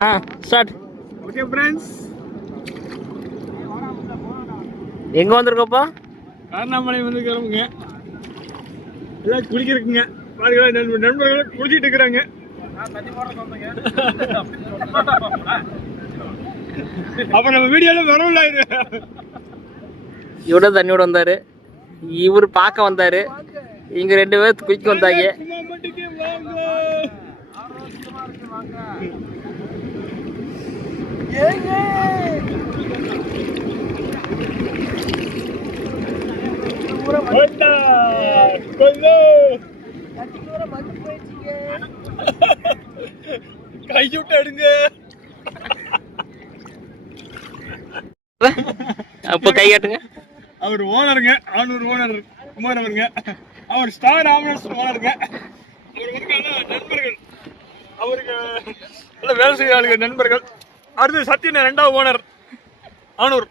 Start. Okay friends, எங்க வந்திருக்கப்பா? காரணாமலை வந்து கிளம்புங்க. எல்லாம் குளிக்கிறதுக்குங்க. பாருங்க, நண்பர்கள் குளிச்சிட்டு இருக்கிறாங்க. அப்ப நம்ம வீடியோல வரவில்லை. இவட தண்ணியோட வந்தாரு, இவர் பார்க்க வந்தாரு, இங்க 2 பேர் குளிக்க வந்தாங்க. கைவிட்டு எடுங்க. அப்ப கை காட்டுங்க. அவர் ஓனருங்க, ஆனூர் ஓனர் குமார் அவருங்க. அவர் ஸ்டார் ஆம்புலன்ஸ் ஓனருங்க. அவர் வந்து நண்பர்கள், அவருக்கு வேலை செய்ய ஆளுங்க நண்பர்கள். அடுத்து சத்யன் 2வது ஓனர் ஆனூர்.